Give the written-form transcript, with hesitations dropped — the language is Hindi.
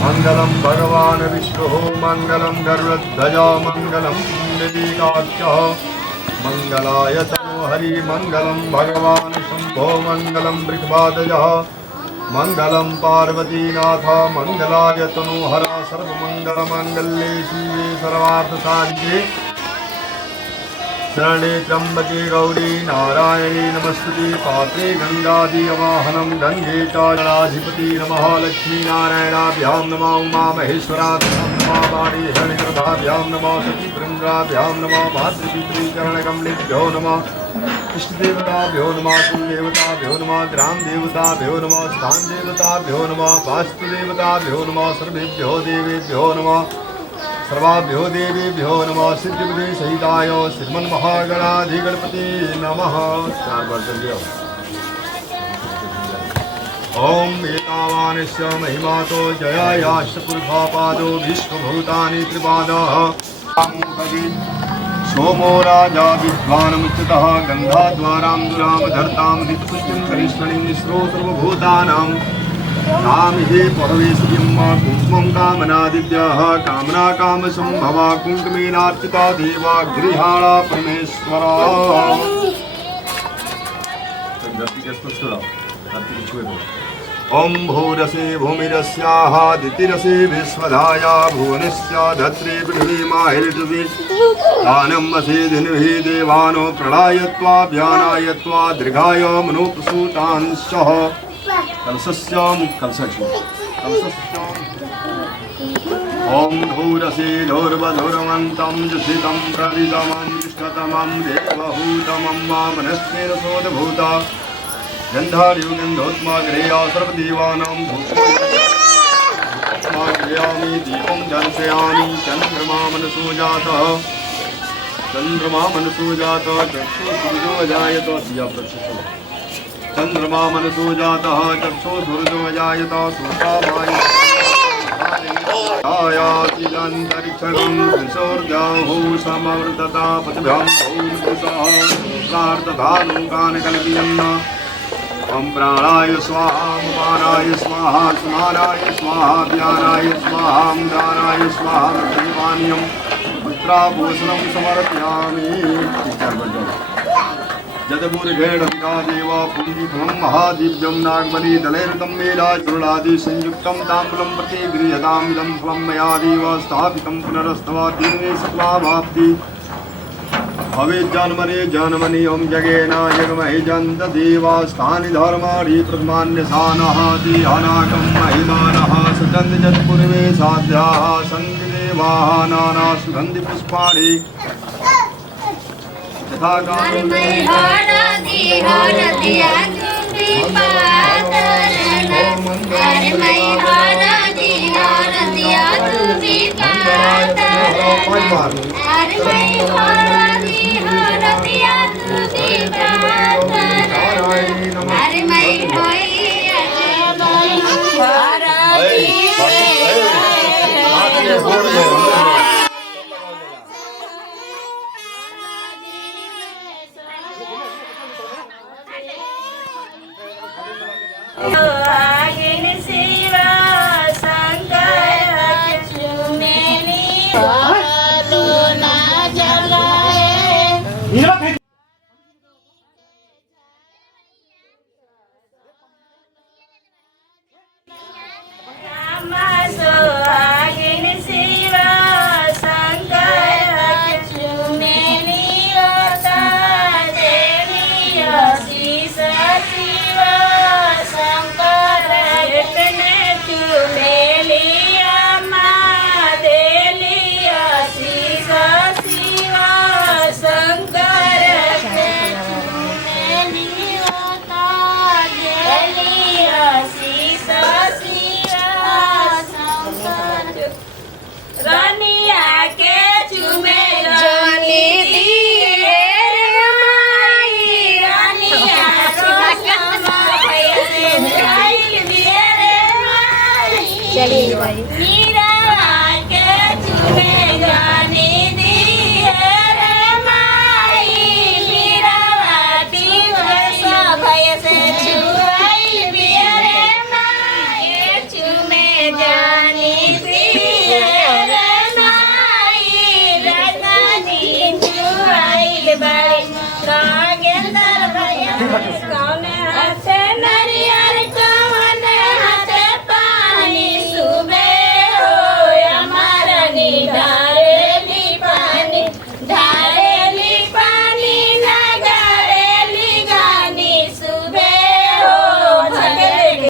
मंगलम भगवान विष्णु मंगलम गरुड़ध्वज मंगलम पुण्डरीकाक्ष मंगलाय तनोहरि मंगलम भगवान शंभो मंगलम वृषभाध्वज मंगलम पार्वतीनाथ मंगलाय तनोहरा सर्वमंगलमांगल्ये शिवे सर्वार्थसाधिके शरणे त्र्यंबके गौरी नारायणी नमस्तुते पात्रे गंगादिवाहनं गंगे च जलाधिपति नमः लक्ष्मीनारायणाभ्यां नमः उमामहेश्वराभ्यां नमः वाणी हिरण्यगर्भाभ्यां नमः सतीवृन्दाभ्यां नमः मातृपितृचरणकमलेभ्यो नमः इष्टदेवताभ्यो नमः कुलदेवताभ्यो नमः ग्रामदेवताभ्यो नमः स्थानदेवताभ्यो नमः वास्तुदेवताभ्यो नमः सर्वेभ्यो देवेभ्यो नमः सर्वाभ्यो देवेभ्यो नमः सिद्धिबुद्धि सहिताय श्रीमन्महागणाधिगणपति नमः। ओम एतावानस्य महिमातो जयायाश्च पुरुषापादो विश्वभूतानि त्रिपादः सोमो राजा विद्वानमुच्यतः गन्धाद्वारां दुरां धर्तां नित्पुष्टिं करिष्मणिं स्रो सर्वभूतानां कामिहे पहवेशयम्मा कुङ्कुमं कामनादिभ्यः कामना कामसम्भवा कुङ्कुमेनार्चिता देवा गृहाणा परमेश्वरा। ॐ भूरसे भूमिरस्याः दितिरसे विश्वधाया भुवनस्य धत्रे पृथिवी माहिर्षि दानं वसे धिन्विः देवानो प्रणायत्वा व्यानायत्वा दीर्घाय मनुप्रसूतांशः कलशस्याम ओम धूरसे धूर्वधूर्वन्तं जुषितं प्रविदमं इष्टतमं देवहूतमं मामनस्तेन सोदभूता गन्धार्यो गन्धोत्माग्रेया सर्वदेवानां भूतमाग्रयामि दीपं दर्शयामि चन्द्रमा मनसो जातः चक्षुर्सूर्यो जायत चंद्रमा मनसो जातः चक्षुर्सूर्यो जायत सूर्यायातिलन्तरिक्षगं विसोर्जाहु समवर्तता पतिभ्यां प्रार्थधानुकानकल्पियन्न ॐ प्राणाय स्वाहा उपानाय स्वाहा समानाय स्वाहा व्यानाय स्वाहा दानाय स्वाहा मृत्युपानीयं पुत्राभूषणं समर्पयामि। जदपुरघेडंका देवा पुण्यफलं महादिव्यं नागबली दलैर्तं मेलाचूर्णादि संयुक्तं ताम्बूलं प्रति गृह्यतां इदं फलं मया देव स्थापितं पुनरस्तवा दिने सत्त्वावाप्ति भवेज्जन्मने जन्मनि ओं जगेन जगमहि जन्त देवास्थानि धर्माणि प्रथमान्यसानः देहानाकं महिमानः सचन्द जत्पूर्वे साध्याः सन्ति देवाः नाना सुगन्धिपुष्पाणि यथा जानी कौन हंसे नरिया